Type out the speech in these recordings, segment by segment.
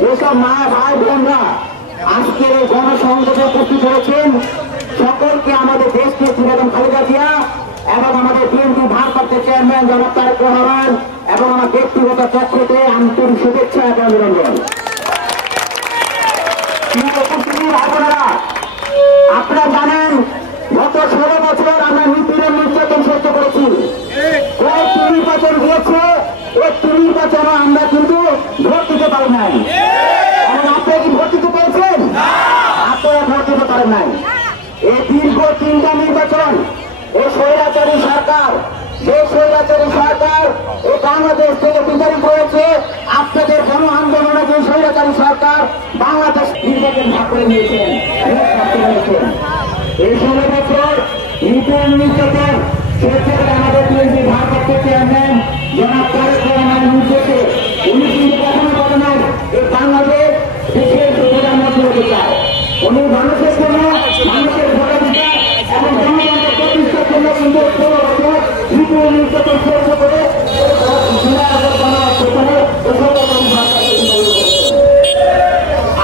যেসব মা ভাই বোনরা আজকের এই গণসংযোগে উপস্থিত হয়েছেন সকলকে আমাদের দেশকে বেগম খালেদা জিয়া এবং আমাদের বিএনপি ভারপ্রাপ্ত চেয়ারম্যান জনাব তারেক রহমান এবং আমার ব্যক্তিগত পক্ষতে আন্তরিক শুভেচ্ছা এবং অভিনন্দন। আপনারা জানেন গত 16 বছর আমরা নিপীড়ন নির্যাতন সহ্য করেছি। প্রায় 30 বছর গিয়েছে, এই 30 বছরও আমরা কিন্তু ভোট দিতে পারি নাই। এবং আপনারা কি ভোট দিতে পেরেছেন? আপনারা ভোট দিতে পারেন নাই। এই দীর্ঘ 3টা নির্বাচন এই স্বৈরাচারী সরকার, সেই স্বৈরাচারী সরকার এই বাংলাদেশ থেকে বিতাড়িত হয়েছে। আপনাদের গণ আন্দোলনে যে স্বৈরাচারী সরকার বাংলাদেশ নির্বাচন ভাগ করে নিয়েছেন। এই 16 বছর নিপীড়ন নির্যাতন শেষে আমাদের বিএনপি ভারপ্রাপ্ত চেয়ারম্যান জনাব তারেক রহমান নির্দেশে উনি কিন্তু কখনো বলেন নাই এই বাংলাদেশ দেশের প্রধানমন্ত্রী হতে চায়। উনি মানুষের জন্য, মানুষের ভোটাধিকার এবং জনগণের প্রতিষ্ঠার জন্য কিন্তু 16 বছর নিপীড়ন নির্যাতন সহ্য করে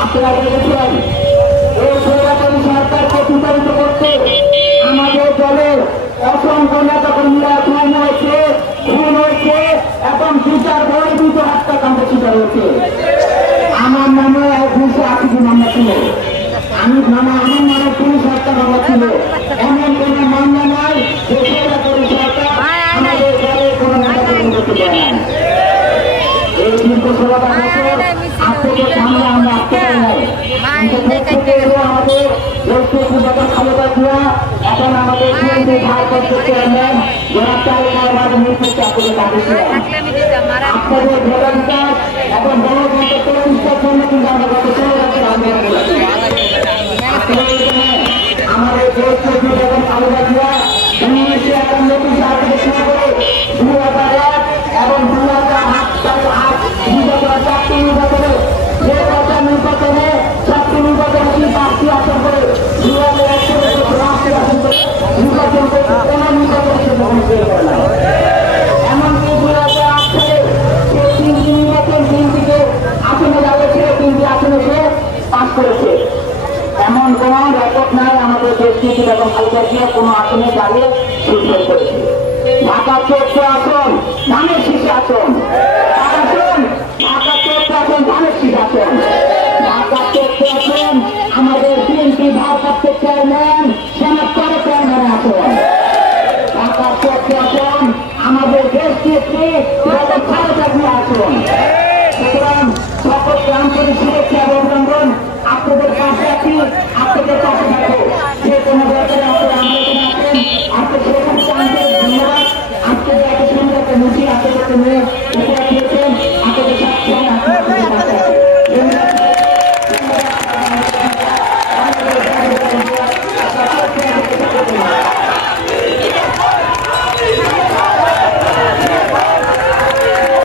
আপনারা দেখেছেন এই স্বৈরাচারী সরকারকে বিতাড়িত করতে আমাদের দলের অসংখ্য নেতা কর্মীরা খুন হয়েছে এবং বিচার বহির্ভূত হত্যাকাণ্ড শিকার হয়েছে। আমার নামে 280 মামলা ছিল, আমার নামে পুলিশ হত্যা মামলা ছিল। এমন কোন মামলা নয় যে স্বৈরাচারী সরকার আমাদের দলের কোন নেতা কর্মী করতে পারে না। এই দীর্ঘ 16টা বছর আপনাদের সামনে আমরা আসতে পারি নাই। আমাদের বেগম খালেদা জিয়া এখন আমাদের বিএনপি ভারপ্রাপ্ত চেয়ারম্যান জনাব তারেক রহমানের নেতৃত্বে আপনাদের ডাকেছিলেন। আপনাদের ভোটাধিকার এবং গণতন্ত্র প্রতিষ্ঠার জন্য কিন্তু আমরা গত 16 বছর আন্দোলন করেছি। আমাদের দেশকে বেগম খালেদা জিয়া 1991 সাল থেকে শুরু করে 2001 এবং 2004 নির্বাচনে যে কথা নির্বাচনে 4টি নির্বাচনে 5টি আসন করে 2001 রাষ্ট্রীয় আসন করে নির্বাচন করে কোন নির্বাচনে সে গ্রহণ করে না। এমনকি 2008 সালে সে 3টি নির্বাচন 3টিকে আসনে যাবে, 3টি আসনে সে পাস করেছে। এমন কোন রেকর্ড নাই আমাদের দেশটি বেগম খালেদা জিয়া কোন আসনে দাঁড়িয়ে সুযোগ করেছে। ঢাকা 14 আসন ধানের শীষে আসন, ঢাকা 14 আসন ধানের শীষ আসন, ঢাকা 14 আসন আমাদের বিএনপি ভারপ্রাপ্ত চেয়ারম্যান জনাব তারেক রহমানের আসন, ঢাকা 14 আসন আমাদের দেশটি বেগম খালেদা জিয়া আসন। সুতরাং সকলকে আন্তরিক শুভেচ্ছা এবং অভিনন্দন। আপনাদের পাশে আছি, আপনাদের পাশে থাকবো। যে কোনো ব্যাপারে আপনারা আন্দোলন আছেন হয়ে